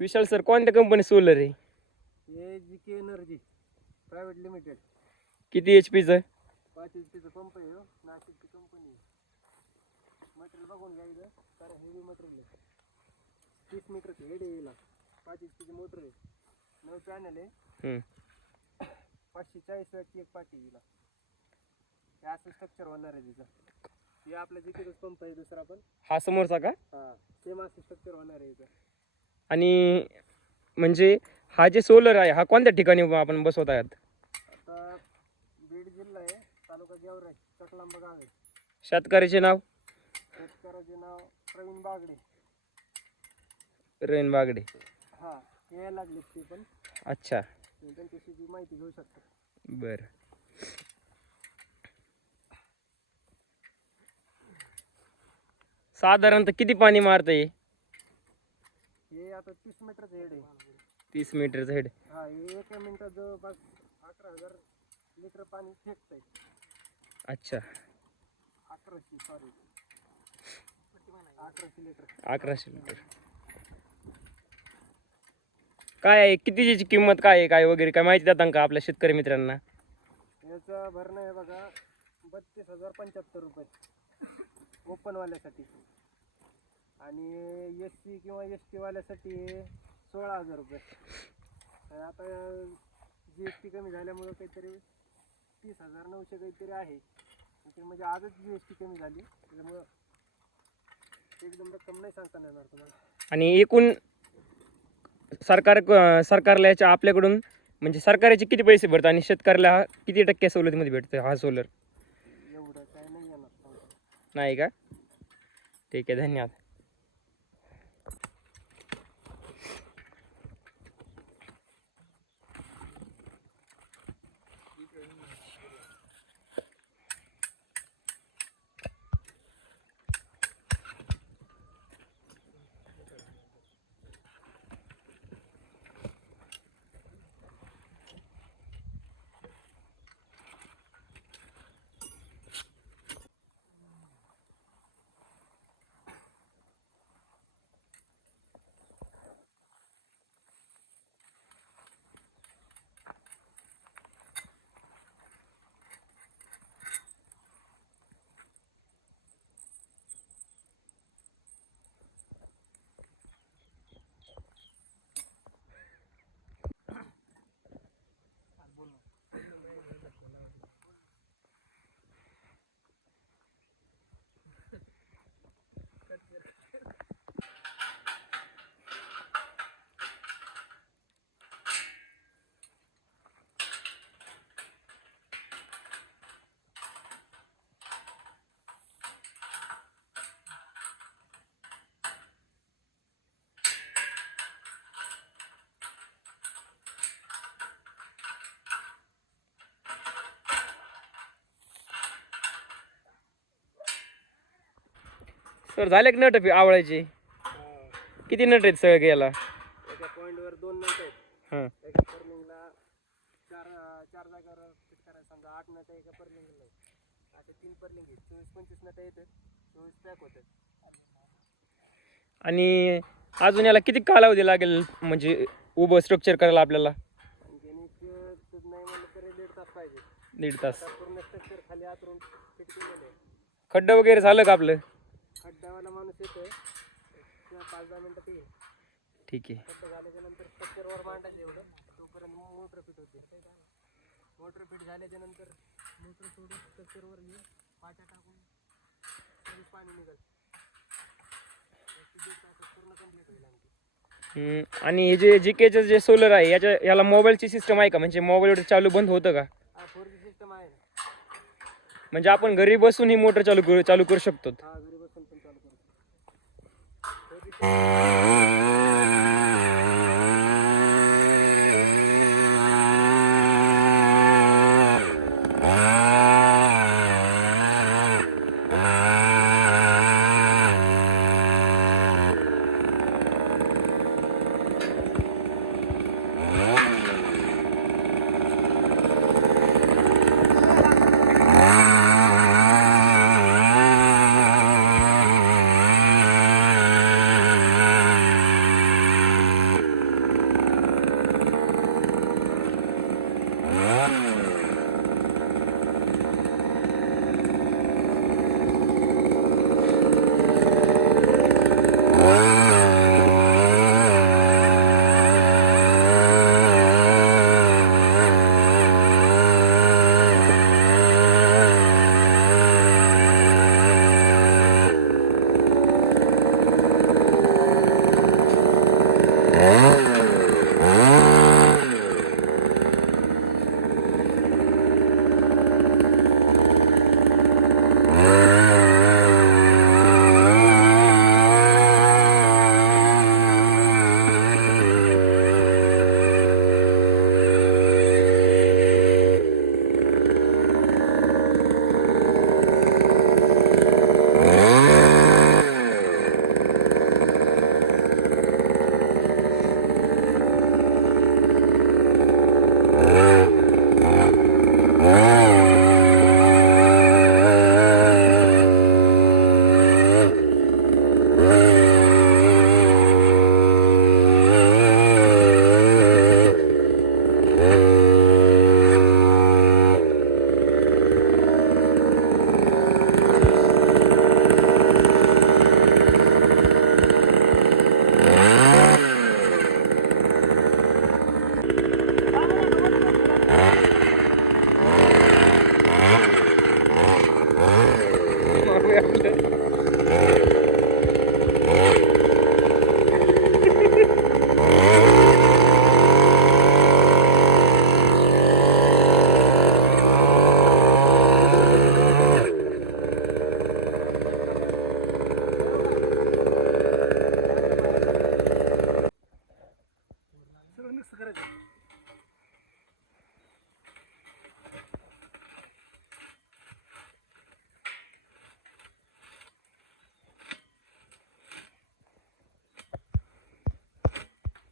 विशाल sir कोणत्या company solar आहे? हे G K energy private limited किती एच पीचं पाच एच पीचा पंप आहे हो नाशिकची कंपनी मटेरियल बघून घ्या इथं कारण हेवी मटेरियल आहे. तीस मीटरचं हेड आहे याला पाच एच पीची मोटर आहे. नऊ पॅनल आहे. पाचशे चाळीस वॅटची एक पाठी आहे हिला. हे असं स्ट्रक्चर होणार आहे तिचं. हे आपला जी केच पंप आहे दुसरा पण. हा समोरचा का? हां सेम असं स्ट्रक्चर होणार आहे इथं. आणि म्हणजे हा जे सोलर आहे हा कोणत्या ठिकाणी आपण बसवत आहात? आता बीड जिल्हा आहे तालुका गेवराई चकलांबा गाव आहे. शेतकऱ्याचे नाव? शेतकऱ्याचे नाव प्रवीण बागडे. रेन बागडे. हां यायला लागले ते पण. अच्छा. तुम्ही त्यांच्याशी ती माहिती घेऊ शकता. बर. साधारणतः किती पाणी मारतंय? हे आता तीस मीटरचं हेड आहे. तीस मीटरचं हेड हा हे एका मिनिटात जवळपास अकरा हजार लिटर पाणी फेकत आहे अच्छा. अकराशे सॉरी अकराशे लिटर अकराशे लिटर काय आहे? कितीची किंमत काय आहे? काय वगैरे काय माहिती देता का आपल्या शेतकरी मित्रांना? याचं भरणं आहे बघा बत्तीस हजार पंच्याहत्तर रुपये. ओपनवाल्यासाठी आणि एस सी किंवा एस टीवाल्यासाठी सोळा हजार रुपये. आणि आता जी एस टी कमी झाल्यामुळं काहीतरी तीस हजार नऊशे काहीतरी आहे. ते म्हणजे आजच जी एस टी कमी झाली. त्याच्यामुळं एकदम रक्कम नाही सांगता येणार तुम्हाला. आणि एकूण सरकार सरकारला याच्या आपल्याकडून म्हणजे सरकारचे किती पैसे भरतात आणि शेतकऱ्याला हा किती टक्के सवलतीमध्ये भेटतं हा सोलर एवढं काय नाही येणार. नाही का? ठीक आहे धन्यवाद. सर झाले का नट आवळायचे? किती नट आहेत सगळं गेला एका पॉईंटवर दोन नट आहेत. हां. एका पर्लिंगला चार चार जागावर फिट करायचं समजा आठ नट एका पर्लिंगला आहे आता तीन पर्लिंग आहेत. चोवीस पंचवीस नट येतात. चोवीस पॅक होतात. आणि अजून याला किती कालावधी लागेल? म्हणजे उभं स्ट्रक्चर करायला आपल्याला? नाही म्हणलं तरी दीड तास पाहिजे. दीड तास. पूर्ण स्ट्रक्चर खाली आतरून फिट केलेलं आहे. खड्डा वगैरे झालं का आपलं? खड्डावाला माणूस येतोय. किंवा पाच दहा मिनटात येईल. ठीक आहे. खड्डा स्ट्रक्चरवर मांडायचं एवढं. तोपर्यंत मोटर फिट होते. मोटर फिट मोटर सोडून स्ट्रक्चरवर पाट्या टाकून लगेच पाणी पूर्ण होईल आणखी. हम्म, आणि हे जे जी केचं जे सोलर आहे याच्या याला मोबाईलची सिस्टम आहे का? म्हणजे मोबाईलवर चालू बंद होतं का? हा फोर जी सिस्टम आहे ना. म्हणजे आपण घरी बसून ही मोटर चालू करू चालू करू शकतो. हा घरी करू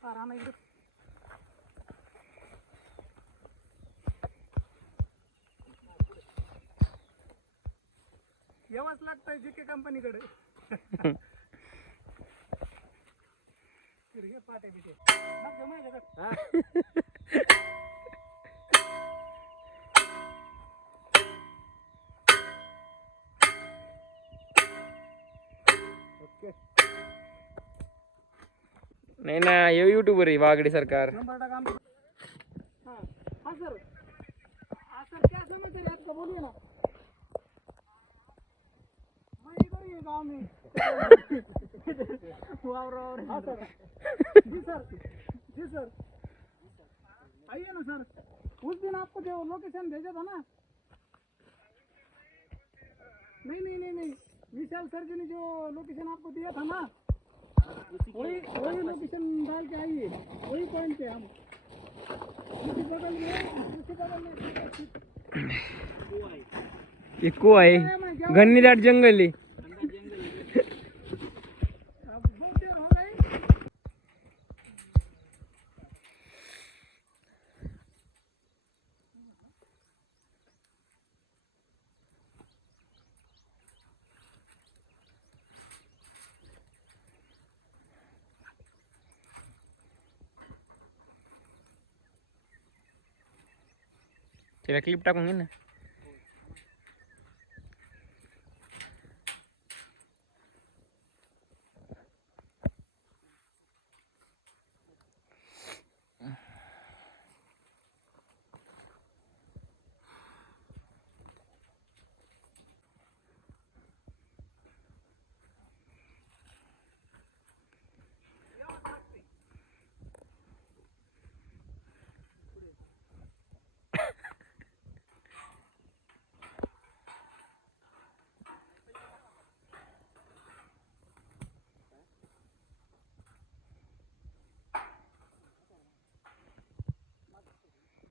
शकतो 4G हा राणा इकडे यावंच लागतंय जी के कंपनीकडे हिरवे पाटे बिटे माझ्याकडे. हा. ओके नाही ना हे युट्यूबर आहे वागडे सरकार. सर हाँ सर क्या आपका ना सर जी सर सर आइए ना सर उस दिन आपको जो लोकेशन भेजा था ना नहीं नहीं नहीं नहीं. विशाल सर जी ने जो लोकेशन आपको दिया था ना वही वही लोकेशन डाल के आइए। वही पॉइंट पे हम। उसी बगल में उसी बगल में। इको आहे घनदाट जंगल आहे त्याला क्लिप टाकून घे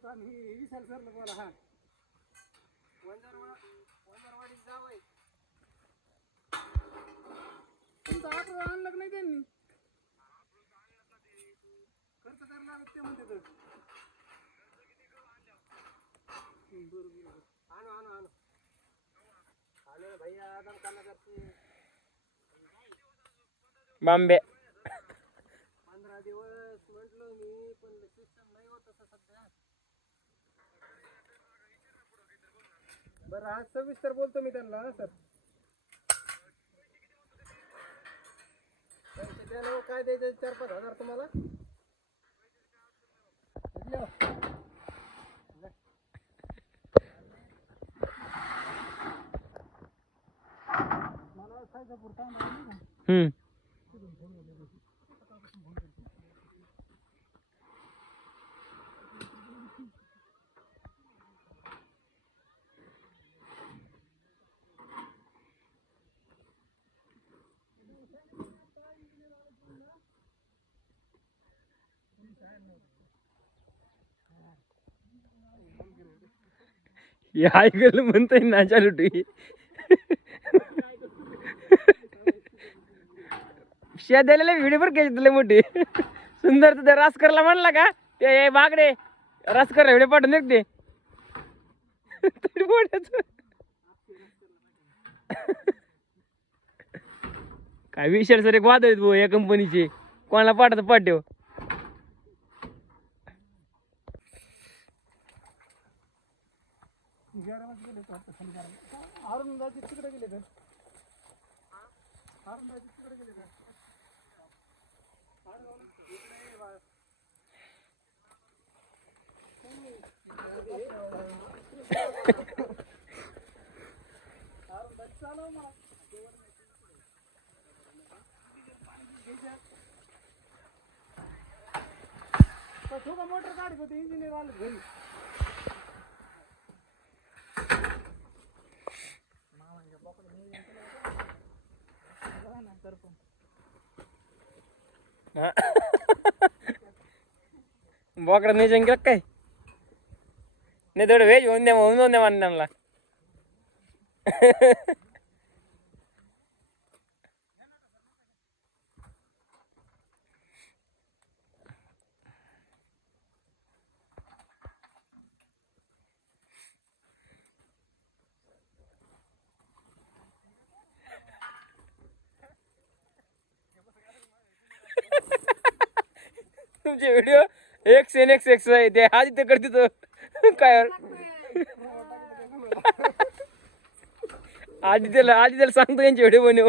आणि विशाल सरला बोला हा. वंजारवा वंजारवाडीत जावंय तुमचा ऑर्डर आणलं का नाही त्यांनी? खर्च करायला लागत ते म्हणते तर. आणू आणू आणू. आलो ना भैया आदम काना करते बांबे पंधरा दिवस म्हटलो मी पण सिस्टम नाही होत तसं सध्या बरं आज सविस्तर बोलतो मी त्यांना हा सर. पैसे द्या ना हो, काय द्यायचे चार पाच हजार तुम्हाला? मला खायचा पुरता. हम्म. हे ऐकलं म्हणतोय नाचा लुटी शेत शिया द्यायला व्हिडिओ पण घ्यायचे मोठी? सुंदर तुझा रास करायला म्हणला का ते बागडे रास करायला व्हिडिओ पाठवून ते काय विशाल सर एक वाद आहेत भाऊ या कंपनीचे कोणाला पाठवतं पाठव. विचारायलाच गेले तर वाटतं खाली करायला. अरुण दाजी तिकडे गेले तर अरुण दाजी तिकडे गेले तर का मोटर काढत होते इंजिनियर आले घरी. बोकडा नाही जंगल काय नाही थोडं व्हेज होऊन द्या तुमचे video X N X X आहे ते हा तिथे करते तो. काय आधी त्याला आधी त्याला सांगतो यांचे व्हिडिओ बनव.